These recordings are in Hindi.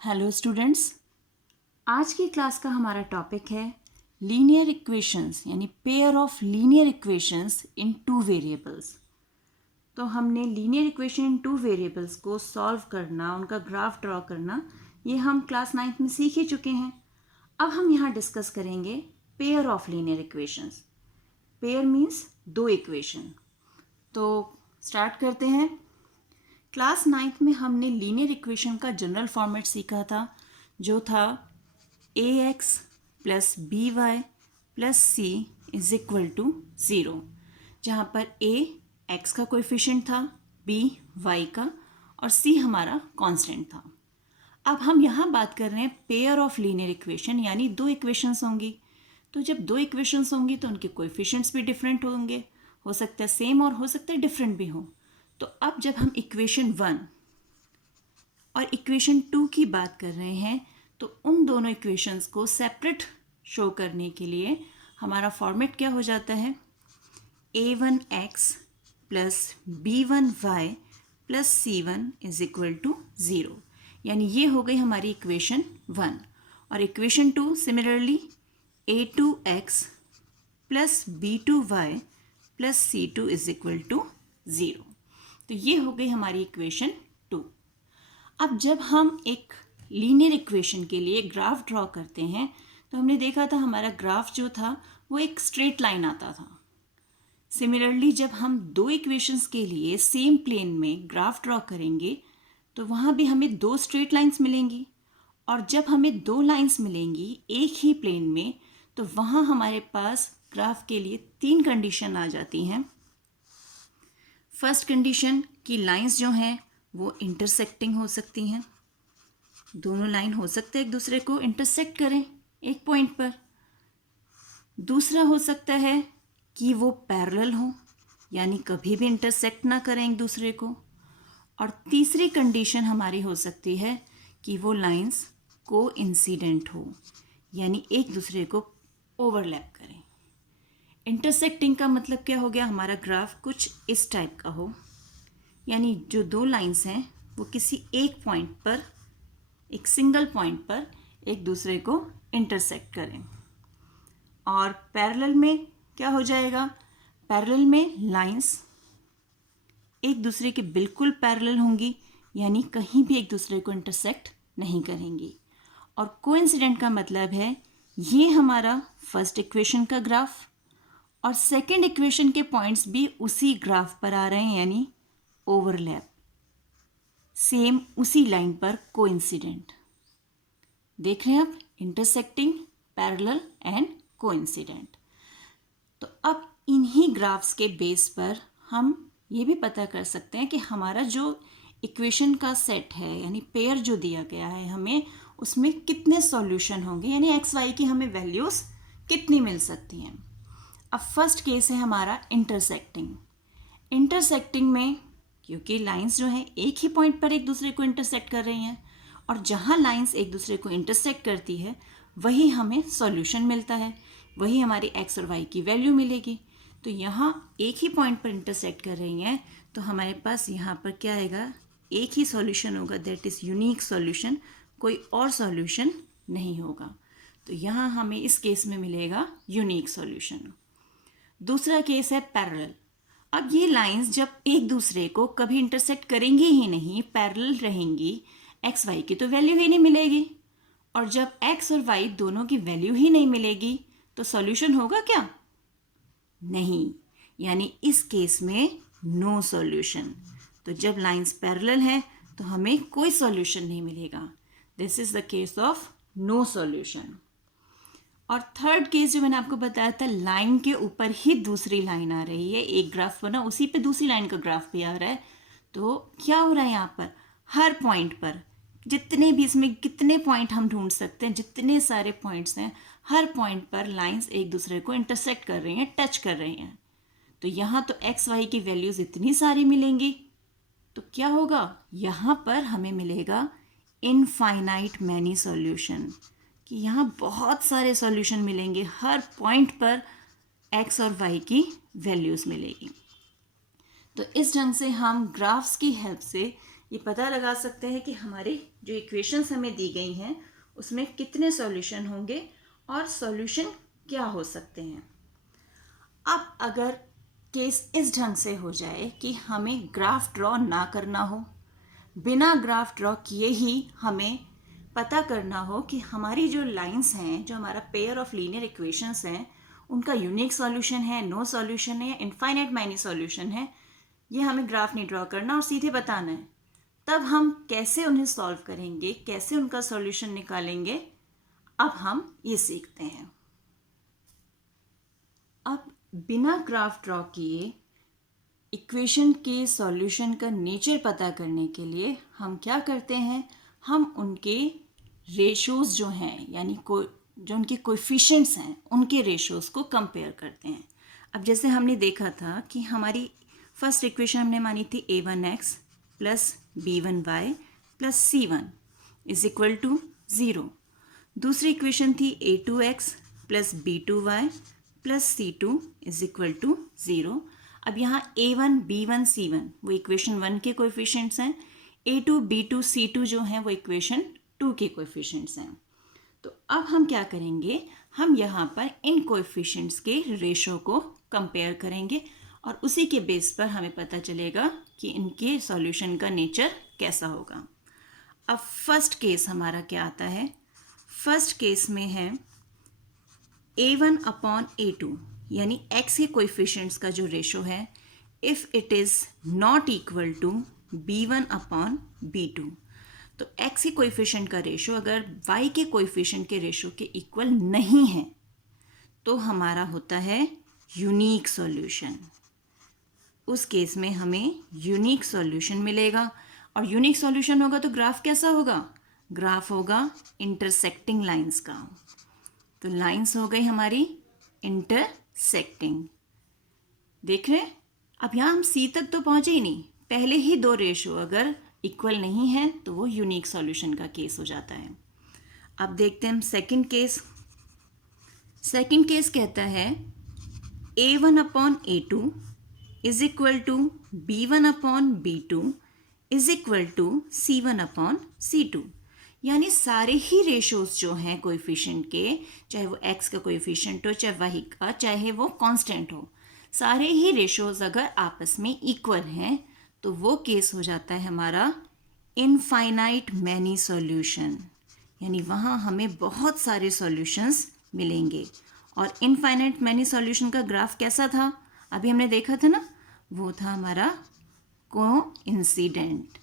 हेलो स्टूडेंट्स, आज की क्लास का हमारा टॉपिक है लीनियर इक्वेशंस यानी pair of linear equations in two variables. तो हमने linear equation in two variables को सॉल्व करना, उनका ग्राफ ड्रॉ करना, ये हम क्लास 9th में सीख ही चुके हैं। अब हम यहाँ डिस्कस करेंगे pair of linear equations. Pair means दो इक्वेशन। तो स्टार्ट करते हैं। क्लास 9th में हमने लीनियर इक्वेशन का जनरल फॉर्मेट सीखा था, जो था ax plus b y plus c is equal to 0, जहाँ पर a x का कोएफिशिएंट था, b y का और c हमारा कांस्टेंट था। अब हम यहाँ बात कर रहे हैं पेयर ऑफ लीनियर इक्वेशन, यानी दो इक्वेशंस होंगी। तो जब दो इक्वेशंस होंगी तो उनके कोएफिशिएंट्स भी डिफरेंट होंगे, हो सकता है सेम और हो सकता है डिफरेंट भी हो। तो अब जब हम इक्वेशन 1 और इक्वेशन 2 की बात कर रहे हैं तो उन दोनों इक्वेशंस को सेपरेट शो करने के लिए हमारा फॉर्मेट क्या हो जाता है, a1x plus b1y plus c1 is equal to 0। यानी ये हो गई हमारी इक्वेशन 1। और equation 2 similarly a2x plus b2y plus c2 is equal to 0। तो ये हो गई हमारी इक्वेशन 2। अब जब हम एक लीनियर इक्वेशन के लिए ग्राफ ड्रॉ करते हैं तो हमने देखा था हमारा ग्राफ जो था वो एक स्ट्रेट लाइन आता था। सिमिलरली जब हम दो इक्वेशंस के लिए सेम प्लेन में ग्राफ ड्रॉ करेंगे तो वहाँ भी हमें दो स्ट्रेट लाइंस मिलेंगी, और जब हमें दो लाइंस मिलेंगी एक ही प्लेन में तो वहाँ हमारे पास ग्राफ के लिए तीन कंडीशन आ जाती हैं। फर्स्ट कंडीशन कि लाइंस जो हैं वो इंटरसेक्टिंग हो सकती हैं, दोनों लाइन हो सकते हैं एक दूसरे को इंटरसेक्ट करें एक पॉइंट पर। दूसरा हो सकता है कि वो पैरेलल हो, यानी कभी भी इंटरसेक्ट ना करें एक दूसरे को। और तीसरी कंडीशन हमारी हो सकती है कि वो लाइंस कोइंसिडेंट हो, यानी एक दूसरे को ओवरलैप करें। इंटरसेक्टिंग का मतलब क्या हो गया, हमारा ग्राफ कुछ इस टाइप का हो, यानी जो दो लाइंस हैं वो किसी एक पॉइंट पर, एक सिंगल पॉइंट पर एक दूसरे को इंटरसेक्ट करें। और पैरेलल में क्या हो जाएगा, पैरेलल में लाइंस एक दूसरे के बिल्कुल पैरेलल होंगी, यानी कहीं भी एक दूसरे को इंटरसेक्ट नहीं करेंगी। और कोइंसिडेंट का मतलब है ये हमारा फर्स्ट इक्वेशन का ग्राफ और सेकंड इक्वेशन के पॉइंट्स भी उसी ग्राफ पर आ रहे हैं, यानी ओवरलैप, सेम उसी लाइन पर कोइंसिडेंट। देख रहे हैं आप, इंटरसेक्टिंग, पैरेलल एंड कोइंसिडेंट। तो अब इन्हीं ग्राफ्स के बेस पर हम ये भी पता कर सकते हैं कि हमारा जो इक्वेशन का सेट है, यानी पेयर जो दिया गया है हमें, उसमें कितने सॉल्यूशन होंगे, यानी एक्स वाई की हमें वैल्यूज़ कितनी मिल सकती हैं। अब फर्स्ट केस है हमारा इंटरसेक्टिंग। इंटरसेक्टिंग में क्योंकि लाइंस जो हैं एक ही पॉइंट पर एक दूसरे को इंटरसेक्ट कर रही हैं, और जहाँ लाइंस एक दूसरे को इंटरसेक्ट करती है वही हमें सॉल्यूशन मिलता है, वही हमारी एक्स और वाई की वैल्यू मिलेगी। तो यहाँ एक ही पॉइंट पर इंटरसेक्ट कर रही हैं तो हमारे पास यहाँ पर क्या आएगा, एक ही सॉल्यूशन होगा, दैट इज़ यूनिक सॉल्यूशन, कोई और सॉल्यूशन नहीं होगा। तो यहाँ हमें इस केस में मिलेगा यूनिक सॉल्यूशन। दूसरा केस है पैरेलल। अब ये लाइंस जब एक दूसरे को कभी इंटरसेक्ट करेंगी ही नहीं, पैरेलल रहेंगी, एक्स वाई की तो वैल्यू ही नहीं मिलेगी। और जब एक्स और वाई दोनों की वैल्यू ही नहीं मिलेगी तो सॉल्यूशन होगा क्या, नहीं, यानी इस केस में नो सॉल्यूशन। तो जब लाइंस पैरेलल हैं तो हमें कोई सॉल्यूशन नहीं मिलेगा, this is the case of no solution. और थर्ड केस जो मैंने आपको बताया था, लाइन के ऊपर ही दूसरी लाइन आ रही है, एक ग्राफ बना उसी पे दूसरी लाइन का ग्राफ भी आ रहा है। तो क्या हो रहा है यहाँ पर, हर पॉइंट पर, जितने भी इसमें कितने पॉइंट हम ढूंढ सकते हैं, जितने सारे पॉइंट्स हैं, हर पॉइंट पर लाइंस एक दूसरे को इंटरसेक्ट कर रही हैं, टच कर रही हैं। तो यहाँ तो एक्स वाई की वैल्यूज़ इतनी सारी मिलेंगी, तो क्या होगा, यहाँ पर हमें मिलेगा इनफाइनाइट मैनी सॉल्यूशन, कि यहाँ बहुत सारे सॉल्यूशन मिलेंगे, हर पॉइंट पर एक्स और वाई की वैल्यूज़ मिलेगी। तो इस ढंग से हम ग्राफ्स की हेल्प से ये पता लगा सकते हैं कि हमारी जो इक्वेशंस हमें दी गई हैं उसमें कितने सॉल्यूशन होंगे और सॉल्यूशन क्या हो सकते हैं। अब अगर केस इस ढंग से हो जाए कि हमें ग्राफ ड्रॉ ना करना हो, बिना ग्राफ ड्रॉ किए ही हमें पता करना हो कि हमारी जो लाइंस हैं, जो हमारा पेयर ऑफ लीनियर इक्वेशंस हैं, उनका यूनिक सॉल्यूशन है, नो सॉल्यूशन है, इनफाइनाइट मैनी सॉल्यूशन है, ये हमें ग्राफ नहीं ड्रॉ करना और सीधे बताना है। तब हम कैसे उन्हें सॉल्व करेंगे, कैसे उनका सॉल्यूशन निकालेंगे, अब हम ये सीखते हैं। अब बिना ग्राफ ड्रॉ किए इक्वेशन के सॉल्यूशन का नेचर पता करने के लिए हम क्या करते हैं, हम उनके रेशोज़ जो हैं, यानी जो उनके कोएफिशिएंट्स हैं, उनके रेशोज़ को कंपेयर करते हैं। अब जैसे हमने देखा था कि हमारी फर्स्ट इक्वेशन हमने मानी थी a1x plus b1y plus c1 is equal to 0। दूसरी इक्वेशन थी a2x plus b2y plus c2 is equal to 0। अब यहाँ a1 b1 c1 वो इक्वेशन 1 के कोएफिशिएंट्स हैं, a2 b2 c2 जो हैं वो इक्वेशन 2 के कोएफिशिएंट्स हैं। तो अब हम क्या करेंगे, हम यहाँ पर इन कोएफिशिएंट्स के रेशो को कंपेयर करेंगे और उसी के बेस पर हमें पता चलेगा कि इनके सॉल्यूशन का नेचर कैसा होगा। अब फर्स्ट केस हमारा क्या आता है, फर्स्ट केस में है a1 अपॉन a2 यानी x के कोएफिशिएंट्स का जो रेशो है, if it is not equal to b1 upon b2। तो x के कोएफिशिएंट का रेशो अगर y के कोएफिशिएंट के रेशो के इक्वल नहीं है तो हमारा होता है यूनिक सॉल्यूशन। उस केस में हमें यूनिक सॉल्यूशन मिलेगा और यूनिक सॉल्यूशन होगा तो ग्राफ कैसा होगा, ग्राफ होगा इंटरसेक्टिंग लाइंस का। तो लाइंस हो गई हमारी इंटरसेक्टिंग। देख रहे हैं, अब यहाँ हम सी तक तो पहुँचे ही नहीं, पहले ही दो रेशो अगर इक्वल नहीं है तो वो यूनिक सॉल्यूशन का केस हो जाता है। अब देखते हैं हम सेकंड केस। सेकंड केस कहता है a1 upon a2 is equal to b1 upon b2 is equal to c1 upon c2। यानी सारे ही रेशोज जो हैं कोएफिशिएंट के, चाहे वो x का कोएफिशिएंट हो, चाहे y का, चाहे वो कांस्टेंट हो, सारे ही रेशोज अगर आपस में इक्वल हैं तो वो केस हो जाता है हमारा इनफाइनाइट मैनी सॉल्यूशन। यानी वहाँ हमें बहुत सारे सॉल्यूशंस मिलेंगे। और इनफाइनाइट मैनी सॉल्यूशन का ग्राफ कैसा था, अभी हमने देखा था ना, वो था हमारा कोइंसिडेंट,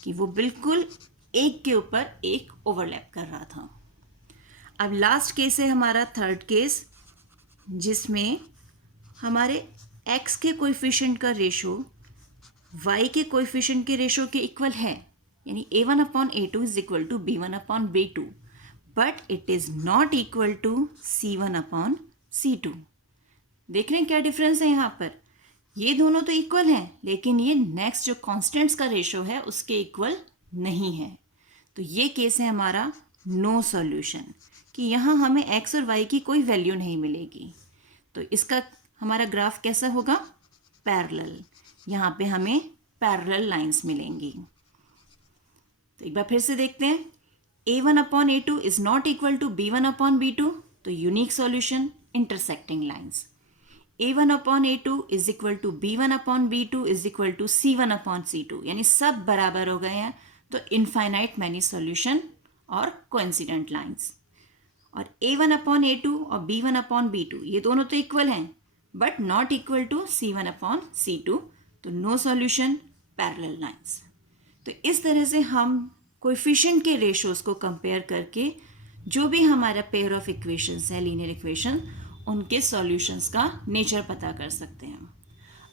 कि वो बिल्कुल एक के ऊपर एक ओवरलैप कर रहा था। अब लास्ट केस है हमारा थर्ड केस, जिसमें हमारे x के कोएफिशिएंट का रेशो y के कोएफिशिएंट के रेशो के इक्वल है, यानी a1 upon a2 is equal to b1 upon b2, but it is not equal to c1 upon c2। देख रहे हैं क्या डिफरेंस है यहाँ पर, ये दोनों तो इक्वल हैं लेकिन ये नेक्स्ट जो कांस्टेंट्स का रेशो है उसके इक्वल नहीं है। तो ये केस है हमारा नो सॉल्यूशन, कि यहाँ हमें x और y की कोई वैल्यू नहीं मिलेगी। तो इसका हमारा ग्राफ कैसा होगा, पैरेलल। यहाँ पे हमें पैरेलल लाइंस मिलेंगी। तो एक बार फिर से देखते हैं, a1 upon a2 is not equal to b1 upon b2, तो unique solution intersecting lines. a1 upon a2 is equal to b1 upon b2 is equal to c1 upon c2, यानी सब बराबर हो गए हैं, तो इनफाइनाइट मैनी सॉल्यूशन और कोइंसिडेंट लाइंस। और a1 अपॉन a2 और b1 अपॉन b2 ये दोनों तो इक्वल हैं but not equal to c1 upon c2, तो नो सॉल्यूशन, पैरेलल लाइंस। तो इस तरह से हम कोएफिशिएंट के रेशोज को कंपेयर करके जो भी हमारा पेयर ऑफ इक्वेशंस है, लीनियर इक्वेशन, उनके सॉल्यूशंस का नेचर पता कर सकते हैं।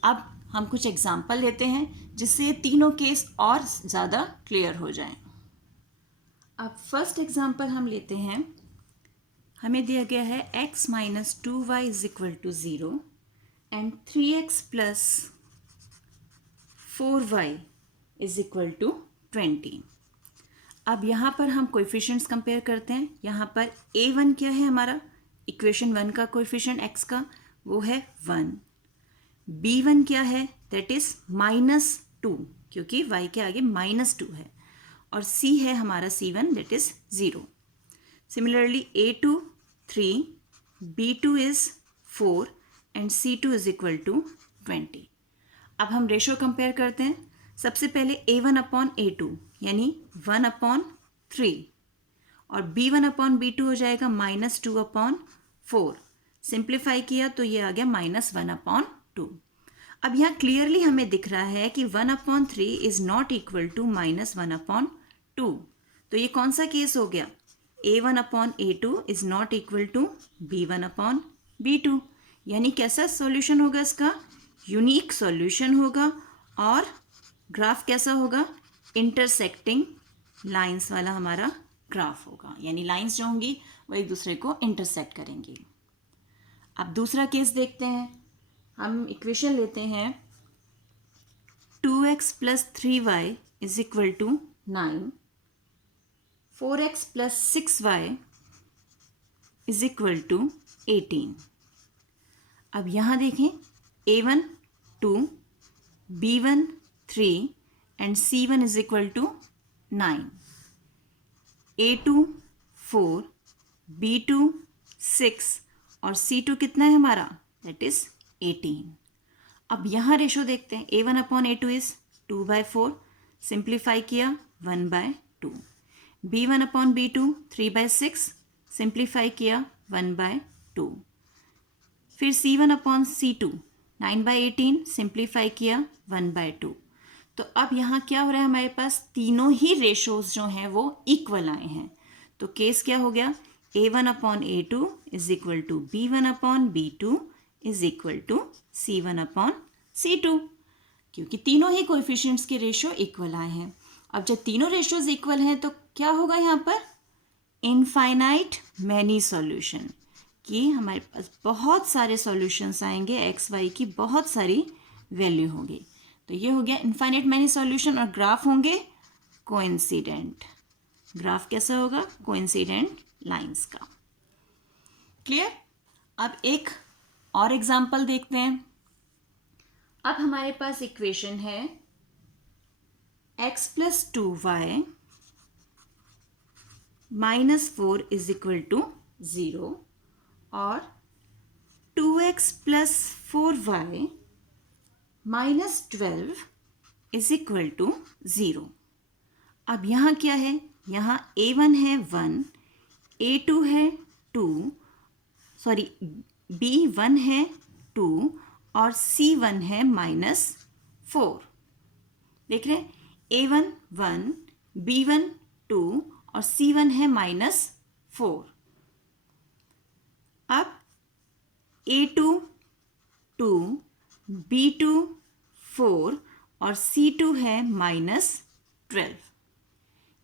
अब हम कुछ एग्जांपल लेते हैं जिससे ये तीनों केस और ज़्यादा क्लियर हो जाएं। अब फर्स्ट एग्जांपल हम लेते हैं, हमें दिया गया है x minus 2y is equal to 0 and 3x plus 4y is equal to 20। अब यहाँ पर हम कोएफिशिएंट्स कंपेयर करते हैं। यहाँ पर a1 क्या है हमारा, इक्वेशन 1 का कोएफिशिएंट x का, वो है 1। b1 क्या है, दैट इज -2, क्योंकि y के आगे -2 है, और c है हमारा c1 that is 0. Similarly a2 3, b2 is 4 and c2 is equal to 20. अब हम रेशो कंपेयर करते हैं. सबसे पहले a1/a2 यानी 1/3 और b1/b2 हो जाएगा -2/4. सिंप्लीफाई किया तो ये आ गया -1/2. अब यहाँ क्लियरली हमें दिख रहा है कि 1/3 इज नॉट इक्वल टू -1/2. तो ये कौन सा केस हो गया? a1/a2 is not equal to b1/b2. यानी कैसा सॉल्यूशन होगा इसका? यूनिक सॉल्यूशन होगा. और ग्राफ कैसा होगा? इंटरसेक्टिंग लाइंस वाला हमारा ग्राफ होगा, यानी लाइंस जो होंगी वो एक दूसरे को इंटरसेक्ट करेंगी. अब दूसरा केस देखते हैं. हम इक्वेशन लेते हैं 2x + 3y is equal to 9, 4x + 6y is equal to 18. अब यहाँ देखें a1 2, b1 3 and c1 is equal to 9. a2 4, b2 6 और c2 कितना है हमारा? That is 18. अब यहाँ रेशो देखते हैं. a1/a2 is 2/4. सिंप्लीफाई किया 1/2. b1/b2 3/6. सिंप्लीफाई किया 1/2. फिर c1/c2 9/18. सिंप्लीफाई किया 1/2. तो अब यहाँ क्या हो रहा है? हमारे पास तीनों ही रेशोज जो हैं वो इक्वल आए हैं. तो केस क्या हो गया? a1/a2 is equal to b1/b2 is equal to c1/c2, क्योंकि तीनों ही कोएफिशिएंट्स के रेशो इक्वल आए हैं. अब जब तीनों रेशोज इक्वल हैं तो क्या होगा यहाँ पर? इनफाइनाइट मैनी सॉल्यूशन, कि हमारे पास बहुत सारे सॉल्यूशंस आएंगे, एक्स वाई की बहुत सारी वैल्यू होगी. तो ये हो गया इनफाइनाइट मैनी सॉल्यूशन. और ग्राफ होंगे कोइंसिडेंट. ग्राफ कैसा होगा? कोइंसिडेंट लाइंस का. क्लियर? अब एक और एग्जाम्पल देखते हैं. अब हमारे पास इक्वेशन है x + 2y -4 is equal to 0 और 2x + 4y -12 is equal to 0. अब यहाँ क्या है? यहाँ a1 है 1, a2 है 2, सॉरी b1 है 2 और c1 है -4. देख रहे हैं? a1 1, b1 2 और c1 है -4. अब a2 2, b2 4 और c2 है -12.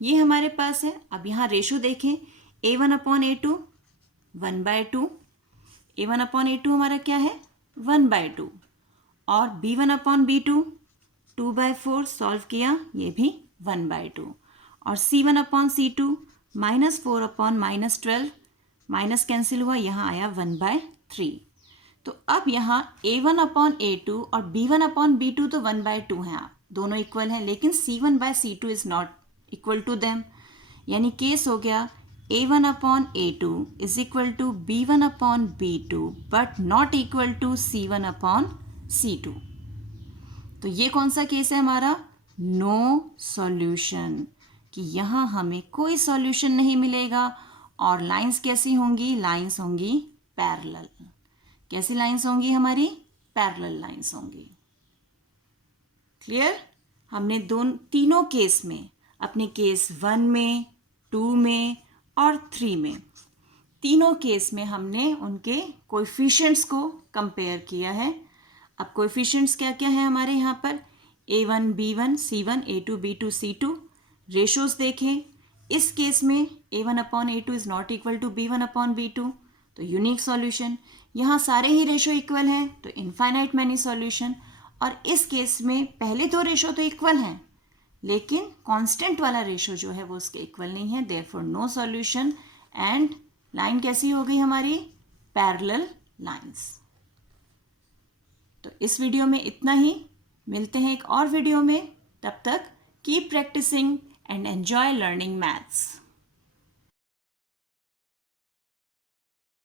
ये हमारे पास है. अब यहाँ रेशो देखें. a1/a2 1/2. a1/a2 हमारा क्या है? 1/2. और b1/b2 2/4. सॉल्व किया, ये भी 1/2. और c1/c2 -4/-12. माइनस कैंसिल हुआ, यहाँ आया 1/3. तो अब यहाँ a1/a2 और b1/b2 तो 1/2 हैं, दोनों इक्वल हैं, लेकिन c1/c2 is not equal to them. यानी केस हो गया a1/a2 is equal to b1/b2 but not equal to c1/c2. तो ये कौन सा केस है हमारा? नो सॉल्यूशन, कि यहाँ हमें कोई सॉल्यूशन नहीं मिलेगा. और लाइंस कैसी होंगी? लाइंस होंगी पैरेलल. कैसी लाइंस होंगी हमारी? पैरेलल लाइंस होंगी. क्लियर? हमने तीनों केस में, अपने केस 1 में, 2 में और 3 में, तीनों केस में हमने उनके कोएफिशिएंट्स को कंपेयर किया है. अब कोएफिशिएंट्स क्या क्या है हमारे यहाँ पर? a1 b1 c1 a2 b2 c2. Ratios देखें. इस केस में a1/a2 is not equal to b1/b2, तो यूनिक सॉल्यूशन. यहाँ सारे ही रेशो इक्वल हैं, तो इनफाइनाइट मैनी सॉल्यूशन. और इस केस में पहले दो रेशो तो इक्वल हैं, लेकिन कांस्टेंट वाला रेशो जो है वो उसके इक्वल नहीं है, therefore no solution. And line कैसी हो गई हमारी? Parallel lines. तो इस वीडियो में इतना ही. मिलते हैं एक और वीडियो में. तब तक keep practising and enjoy learning maths.